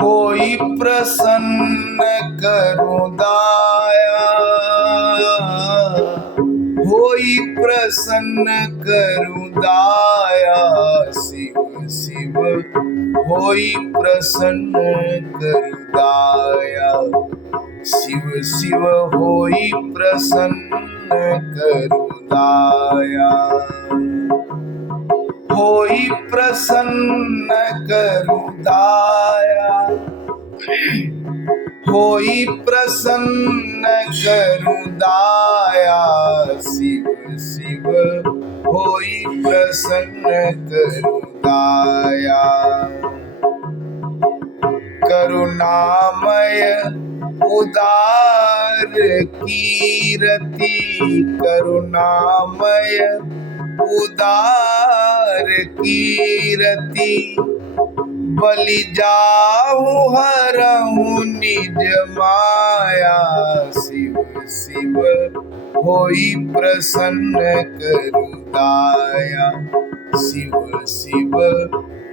होई प्रसन्न करूं दाया, होई प्रसन्न करूं दाया, शिव शिव होई प्रसन्न करूं दाया, शिव शिव होई प्रसन्न करूं दाया, होई प्रसन्न करूं दाया, होई प्रसन्न करूं दाया, शिव शिव होई प्रसन्न करूं दाया, करुणामय उदार कीरति, करुणामय उदार कीरति, बलि जाऊं हरऊं निज माया, शिव शिव होई प्रसन्न करूं दाया, शिव शिव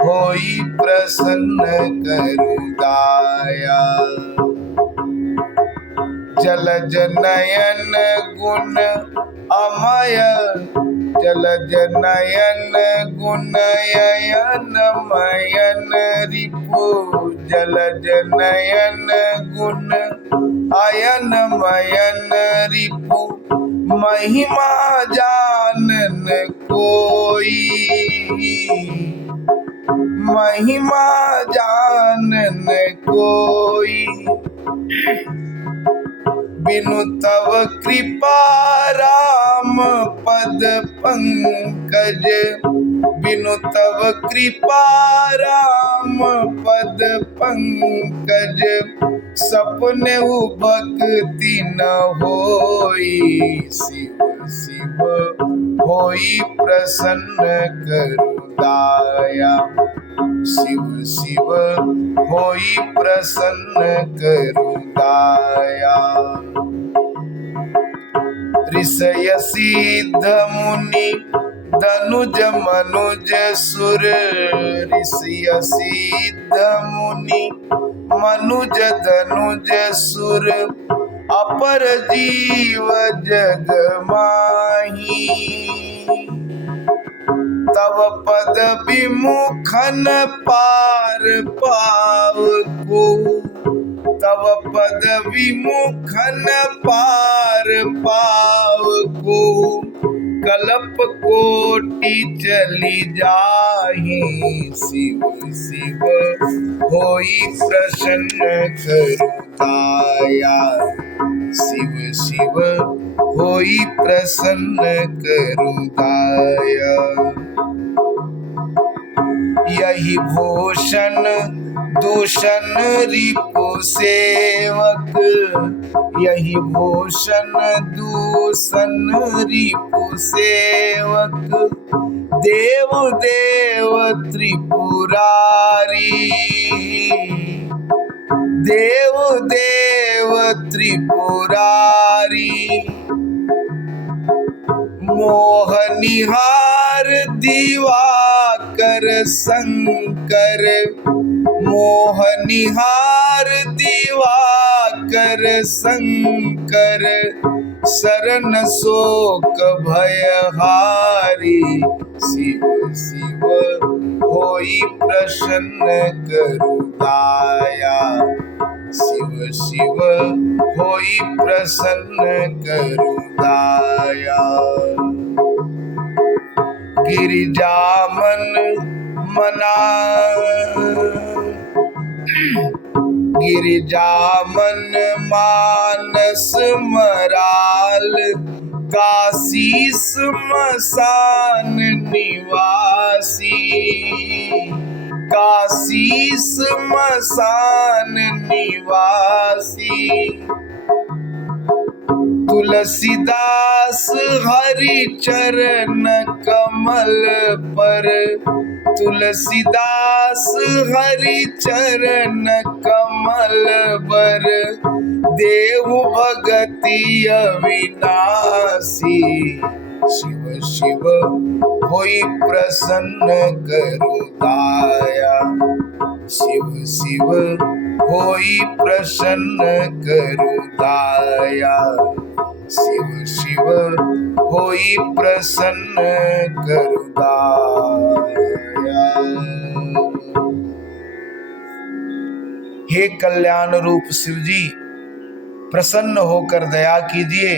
होई प्रसन्न करूं दाया, जलज नयन गुण अमय, जलज नयन गुणयन मयन रिपु, जलज नयन गुण अयन मयन रिपु, महिमा जानन कोई, महिमा जानन कोई, बिनु तव कृपा राम पद पंकज, बिनु तव कृपा राम पद पंकज, सपने भक्ति न होई, शिव शिव होई प्रसन्न करूं दाया, शिव शिव होई प्रसन्न करूं दाया, ऋषय सिद्ध मुनि धनुज मनुज सुर, ऋषय सिद्ध मुनि मनुज धनुज सुर, अपर जीव जग माही, तव पद विमुखन पार पाव को, तव पद विमुखन पार पाव को, कल्प कोटि चली जाहि, शिव शिव होई प्रसन्न करूं दाया, शिव शिव होई प्रसन्न करूं दाया, यही भूषण दूषण रिपु सेवक, यही भूषण दूषण रिपु सेवक, देव देव त्रिपुरारी, देव देव त्रिपुरारी, मोहनिहार दिवाकर शंकर, मोहनिहार दिवाकर शंकर, शरण शोक भयहारी, शिव शिव होई प्रसन्न करूं दाया, शिव शिव होई प्रसन्न करूं दाया, गिरिजामन मना, गिरिजामन मानस मराल, काशी श्मशान निवासी, काशी श्मशान निवासी, तुलसीदास हरि चरण कमल पर, तुलसीदास हरि चरण कमल पर, देहु भगति अविनाशी, शिव शिव होई प्रसन्न करु दाया। शिव शिव होई प्रसन्न करु दाया। शिव शिव होई प्रसन्न करु दाया। हे कल्याण रूप शिव जी, प्रसन्न होकर दया कीजिए।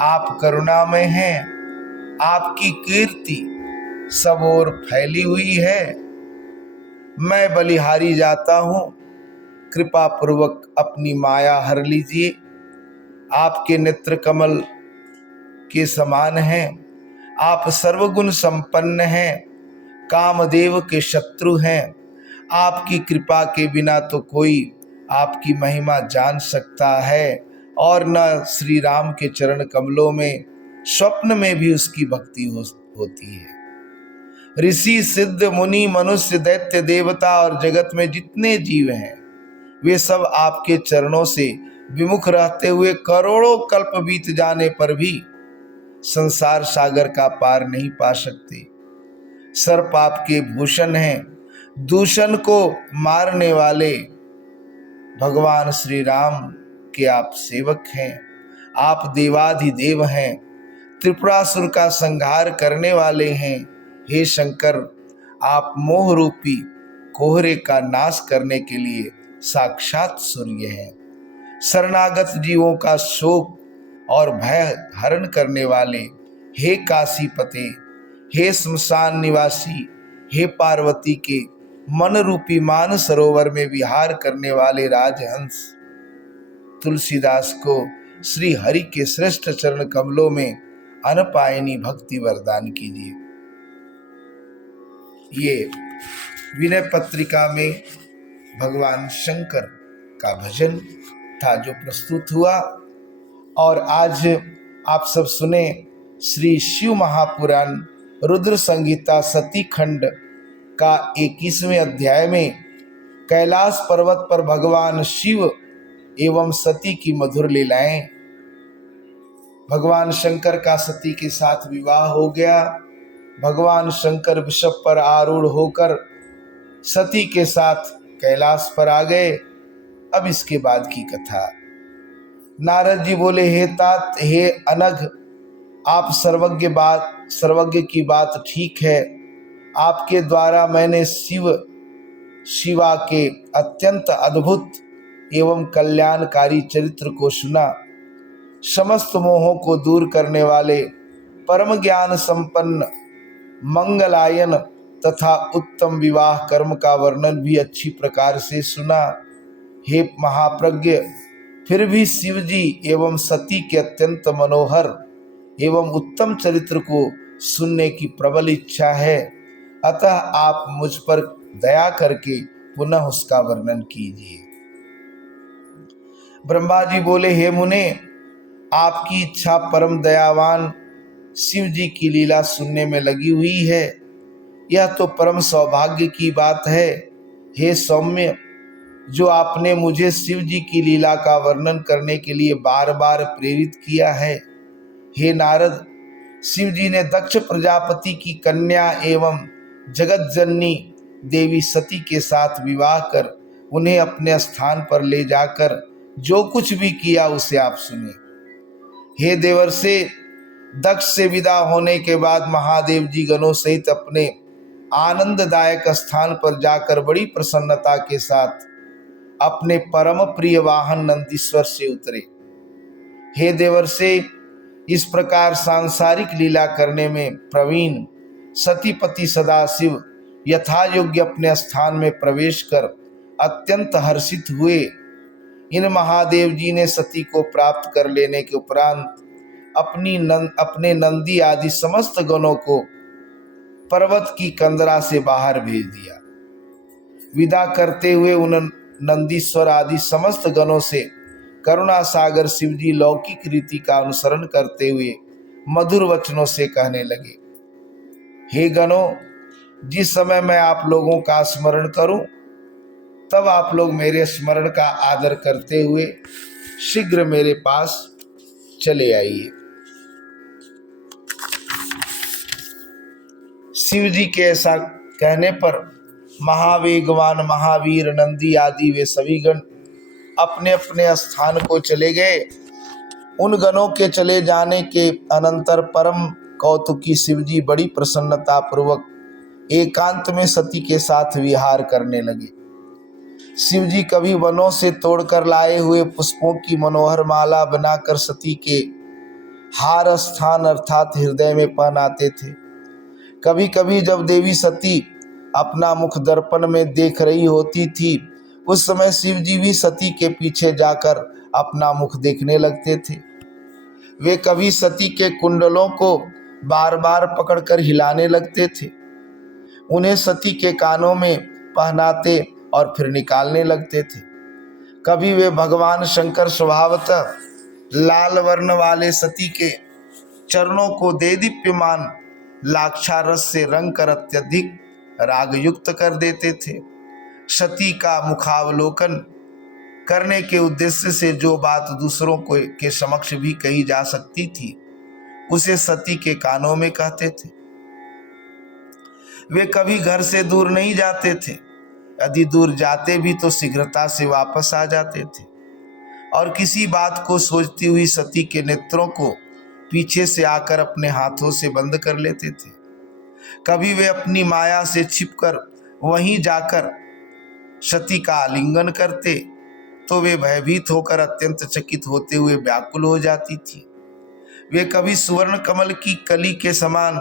आप करुणामय हैं। आपकी कीर्ति सब ओर फैली हुई है। मैं बलिहारी जाता हूं, कृपा पूर्वक अपनी माया हर लीजिए। आपके नेत्र कमल के समान हैं। आप सर्वगुण संपन्न हैं, कामदेव के शत्रु हैं। आपकी कृपा के बिना तो कोई आपकी महिमा जान सकता है और न श्री राम के चरण कमलों में स्वप्न में भी उसकी भक्ति होती है। ऋषि सिद्ध मुनि मनुष्य दैत्य देवता और जगत में जितने जीव हैं वे सब आपके चरणों से विमुख रहते हुए करोड़ों कल्प बीत जाने पर भी संसार सागर का पार नहीं पा सकते। सर्प आपके भूषण हैं। दूषण को मारने वाले भगवान श्री राम के आप सेवक हैं। आप देवाधिदेव हैं, त्रिपुरासुर का संहार करने वाले हैं। हे शंकर, आप मोह रूपी कोहरे का नाश करने के लिए साक्षात सूर्य हैं। शरणागत जीवों का शोक और भय हरण करने वाले हे काशीपते, हे श्मशान निवासी, हे पार्वती के मन रूपी मान सरोवर में विहार करने वाले राजहंस, तुलसीदास को श्री हरि के श्रेष्ठ चरण कमलों में अनपायनी भक्ति वरदान कीजिए। ये विनय पत्रिका में भगवान शंकर का भजन था जो प्रस्तुत हुआ। और आज आप सब सुने श्री शिव महापुराण रुद्र संहिता सती खंड का 21वें अध्याय में कैलाश पर्वत पर भगवान शिव एवं सती की मधुर लीलाएं। भगवान शंकर का सती के साथ विवाह हो गया। भगवान शंकर वृषभ पर आरूढ़ होकर सती के साथ कैलाश पर आ गए। अब इसके बाद की कथा। नारद जी बोले, हे तात, हे अनघ, आप सर्वज्ञ की बात ठीक है। आपके द्वारा मैंने शिवा के अत्यंत अद्भुत एवं कल्याणकारी चरित्र को सुना। समस्त मोहों को दूर करने वाले परम ज्ञान संपन्न मंगलायन तथा उत्तम विवाह कर्म का वर्णन भी अच्छी प्रकार से सुना। हे महाप्रज्ञ, फिर भी शिव जी एवं सती के अत्यंत मनोहर एवं उत्तम चरित्र को सुनने की प्रबल इच्छा है। अतः आप मुझ पर दया करके पुनः उसका वर्णन कीजिए। ब्रह्मा जी बोले, हे मुने, आपकी इच्छा परम दयावान शिव जी की लीला सुनने में लगी हुई है। यह तो परम सौभाग्य की बात है। हे सौम्य, जो आपने मुझे शिव जी की लीला का वर्णन करने के लिए बार बार प्रेरित किया है। हे नारद, शिव जी ने दक्ष प्रजापति की कन्या एवं जगत जननी देवी सती के साथ विवाह कर उन्हें अपने स्थान पर ले जाकर जो कुछ भी किया उसे आप सुने। हे देवर्षि, दक्ष से विदा होने के बाद महादेव जी गणों सहित अपने आनंददायक स्थान पर जाकर बड़ी प्रसन्नता के साथ अपने परम प्रिय वाहन नंदीश्वर से उतरे। हे देवर्षि, इस प्रकार सांसारिक लीला करने में प्रवीण सतीपति सदाशिव यथा योग्य अपने स्थान में प्रवेश कर अत्यंत हर्षित हुए। इन महादेव जी ने सती को प्राप्त कर लेने के उपरांत अपने नंदी आदि समस्त गणों को पर्वत की कंदरा से बाहर भेज दिया। विदा करते हुए उन नंदीश्वर आदि समस्त गणों से करुणा सागर शिवजी लौकिक रीति का अनुसरण करते हुए मधुर वचनों से कहने लगे, हे गणों, जिस समय मैं आप लोगों का स्मरण करूं तब आप लोग मेरे स्मरण का आदर करते हुए शीघ्र मेरे पास चले आइए। शिव जी के ऐसा कहने पर महावेगवान महावीर नंदी आदि वे सभी गण अपने अपने स्थान को चले गए। उन गणों के चले जाने के अनंतर परम कौतुकी शिवजी बड़ी प्रसन्नता पूर्वक एकांत में सती के साथ विहार करने लगे। शिवजी कभी वनों से तोड़कर लाए हुए पुष्पों की मनोहर माला बनाकर सती के हार स्थान अर्थात हृदय में पहनाते थे। कभी कभी जब देवी सती अपना मुख दर्पण में देख रही होती थी, उस समय शिवजी भी सती के पीछे जाकर अपना मुख देखने लगते थे। वे कभी सती के कुंडलों को बार बार पकड़कर हिलाने लगते थे, उन्हें सती के कानों में पहनाते और फिर निकालने लगते थे। कभी वे भगवान शंकर स्वभावतः लाल वर्ण वाले सती के चरणों को देदीप्यमान लाक्षारस से रंग कर अत्यधिक राग युक्त कर देते थे। सती का मुखावलोकन करने के उद्देश्य से जो बात दूसरों को के समक्ष भी कही जा सकती थी, उसे सती के कानों में कहते थे। वे कभी घर से दूर नहीं जाते थे, यदि दूर जाते भी तो शीघ्रता से वापस आ जाते थे और किसी बात को सोचती हुई सती के नेत्रों को पीछे से आकर अपने हाथों से बंद कर लेते थे। कभी वे अपनी माया से छिपकर वहीं जाकर सती का आलिंगन करते तो वे भयभीत होकर अत्यंत चकित होते हुए व्याकुल हो जाती थी। वे कभी सुवर्ण कमल की कली के समान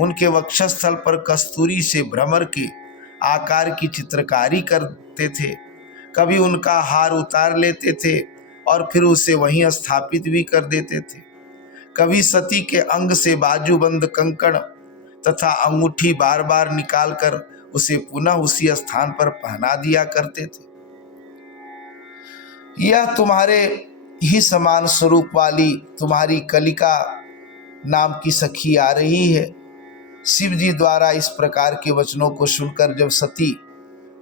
उनके वक्षस्थल पर कस्तूरी से भ्रमर के आकार की चित्रकारी करते थे। कभी उनका हार उतार लेते थे और फिर उसे वहीं स्थापित भी कर देते थे। कभी सती के अंग से बाजूबंद कंकण तथा अंगूठी बार बार निकालकर उसे पुनः उसी स्थान पर पहना दिया करते थे। यह तुम्हारे ही समान स्वरूप वाली तुम्हारी कलिका नाम की सखी आ रही है। शिव जी द्वारा इस प्रकार के वचनों को सुनकर जब सती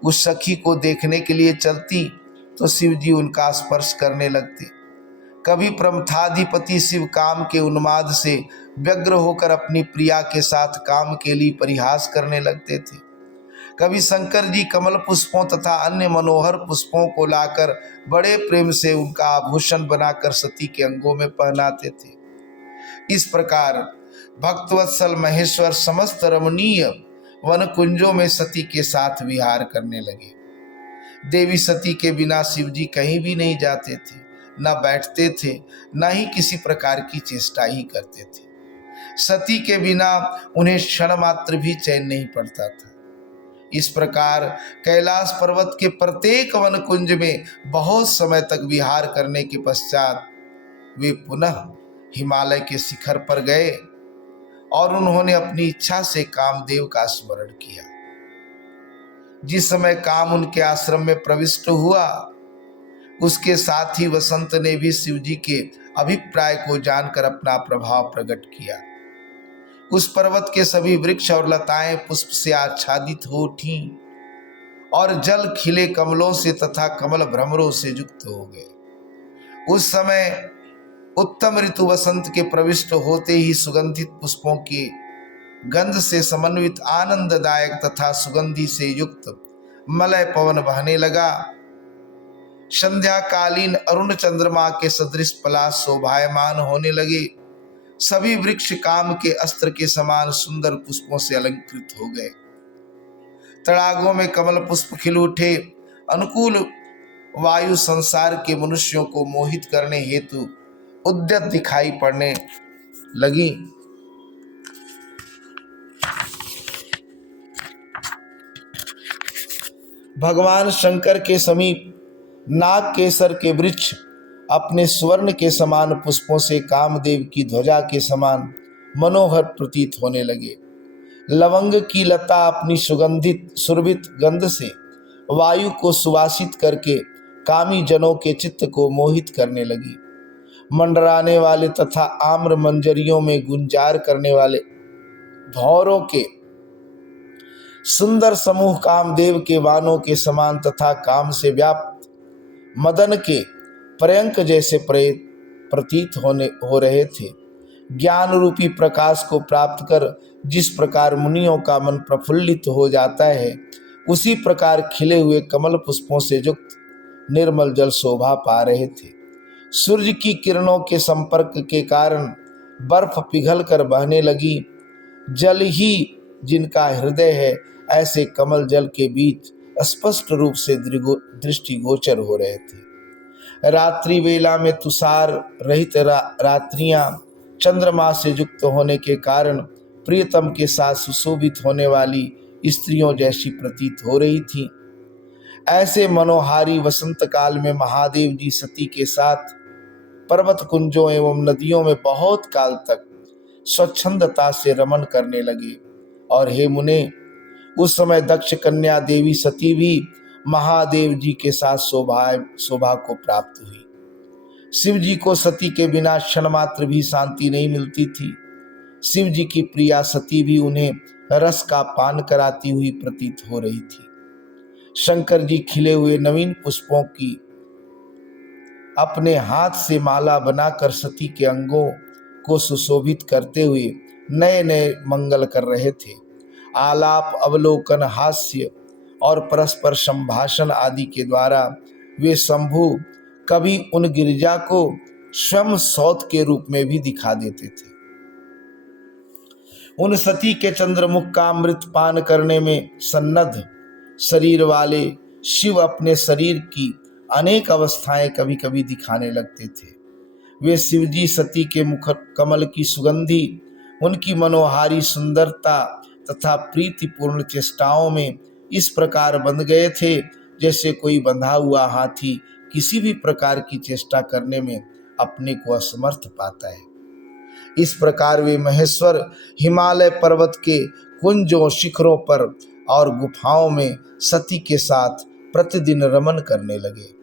उस सखी को देखने के लिए चलती तो शिव जी उनका स्पर्श करने लगते। कभी प्रमथाधिपति शिव काम के उन्माद से व्यग्र होकर अपनी प्रिया के साथ काम के लिए परिहास करने लगते थे। कभी शंकर जी कमल पुष्पों तथा अन्य मनोहर पुष्पों को लाकर बड़े प्रेम से उनका आभूषण बनाकर सती के अंगों में पहनाते थे। इस प्रकार भक्तवत्सल महेश्वर समस्त रमणीय वन कुंजों में सती के साथ विहार करने लगे। देवी सती के बिना शिव जी कहीं भी नहीं जाते थे, न बैठते थे, न ही किसी प्रकार की चेष्टा ही करते थे। सती के बिना उन्हें क्षण मात्र भी चैन नहीं पड़ता था। इस प्रकार कैलाश पर्वत के प्रत्येक वन कुंज में बहुत समय तक विहार करने के पश्चात वे पुनः हिमालय के शिखर पर गए और उन्होंने अपनी इच्छा से कामदेव का स्मरण किया। जिस समय काम उनके आश्रम में प्रविष्ट हुआ, उसके साथ ही वसंत ने भी शिव जी के अभिप्राय को जानकर अपना प्रभाव प्रकट किया। उस पर्वत के सभी वृक्ष और लताएं पुष्प से आच्छादित हो उठी और जल खिले कमलों से तथा कमल भ्रमरों से युक्त हो गए। उस समय उत्तम ऋतु वसंत के प्रविष्ट होते ही सुगंधित पुष्पों की गंध से समन्वित आनंददायक तथा सुगंधि से युक्त मलय पवन बहने लगा। संध्याकालीन अरुण चंद्रमा के सदृश पलाश शोभायमान होने लगे। सभी वृक्ष काम के अस्त्र के समान सुंदर पुष्पों से अलंकृत हो गए। तड़ागों में कमल पुष्प खिल उठे। अनुकूल वायु संसार के मनुष्यों को मोहित करने हेतु उद्यत दिखाई पड़ने लगी। भगवान शंकर के समीप नाग केसर के वृक्ष अपने स्वर्ण के समान पुष्पों से कामदेव की ध्वजा के समान मनोहर प्रतीत होने लगे। लवंग की लता अपनी सुगंधित सुरभित गंध से वायु को सुवासित करके कामी जनों के चित्त को मोहित करने लगी। मंडराने वाले तथा आम्र मंजरियों में गुंजार करने वाले भौरों के सुंदर समूह कामदेव के वानों के समान तथा काम से व्याप्त मदन के पर्यंक जैसे प्रतीत हो रहे थे। ज्ञान रूपी प्रकाश को प्राप्त कर जिस प्रकार मुनियों का मन प्रफुल्लित हो जाता है, उसी प्रकार खिले हुए कमल पुष्पों से युक्त निर्मल जल शोभा पा रहे थे। सूर्य की किरणों के संपर्क के कारण बर्फ पिघल कर बहने लगी। जल ही जिनका हृदय है, ऐसे कमल जल के बीच स्पष्ट रूप से दृष्टिगोचर हो रहे थे। रात्रि वेला में तुषार रहित रात्रियां चंद्रमा से युक्त होने के कारण प्रियतम के साथ सुशोभित होने वाली स्त्रियों जैसी प्रतीत हो रही थी। ऐसे मनोहारी वसंत काल में महादेव जी सती के साथ पर्वत कुंजों एवं नदियों में बहुत काल तक स्वच्छंदता से रमण करने लगे। और हे मुने, उस समय दक्ष कन्या देवी सती भी महादेव जी के साथ शोभा को प्राप्त हुई। शिव जी को सती के बिना क्षण मात्र भी शांति नहीं मिलती थी। शिव जी की प्रिया सती भी उन्हें रस का पान कराती हुई प्रतीत हो रही थी। शंकर जी खिले हुए नवीन पुष्पों की अपने हाथ से माला बनाकर सती के अंगों को सुशोभित करते हुए नए नए मंगल कर रहे थे। आलाप, अवलोकन, हास्य और परस्पर संभाषण आदि के द्वारा वे शंभु कभी उन गिरिजा को स्वयं सौत के रूप में भी दिखा देते थे। उन सती के चंद्रमुख का अमृत पान करने में सन्नद्ध शरीर वाले शिव अपने शरीर की अनेक अवस्थाएं कभी कभी दिखाने लगते थे। वे शिवजी सती के मुख कमल की सुगंधी, उनकी मनोहारी सुंदरता तथा प्रीतिपूर्ण चेष्टाओं में इस प्रकार बंध गए थे जैसे कोई बंधा हुआ हाथी किसी भी प्रकार की चेष्टा करने में अपने को असमर्थ पाता है। इस प्रकार वे महेश्वर हिमालय पर्वत के कुंजों, शिखरों पर और गुफाओं में सती के साथ प्रतिदिन रमन करने लगे।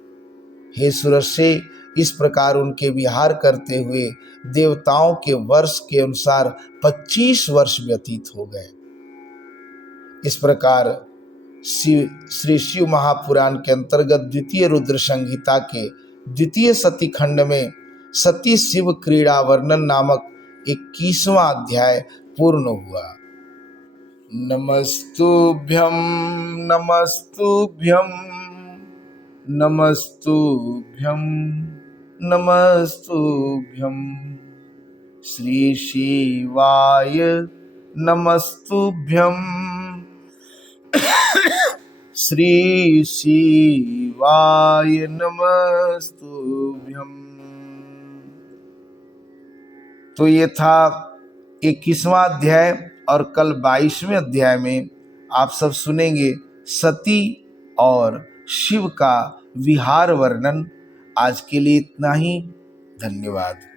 हे सुरसे, इस प्रकार उनके विहार करते हुए देवताओं के वर्ष के अनुसार 25 वर्ष व्यतीत हो गए। इस प्रकार श्री शिव महापुराण के अंतर्गत द्वितीय रुद्र संहिता के द्वितीय सती खंड में सती शिव क्रीड़ा वर्णन नामक 21वां अध्याय पूर्ण हुआ। नमस्तुभ्यं नमस्तुभ्यं नमस्तुभ्यं नमस्तुभ्यं श्री शिवाय नमस्तुभ्यं श्री शिवाय नमस्तुभ्यं। तो ये था 21वां अध्याय और कल 22वें अध्याय में आप सब सुनेंगे सती और शिव का विहार वर्णन। आज के लिए इतना ही। धन्यवाद।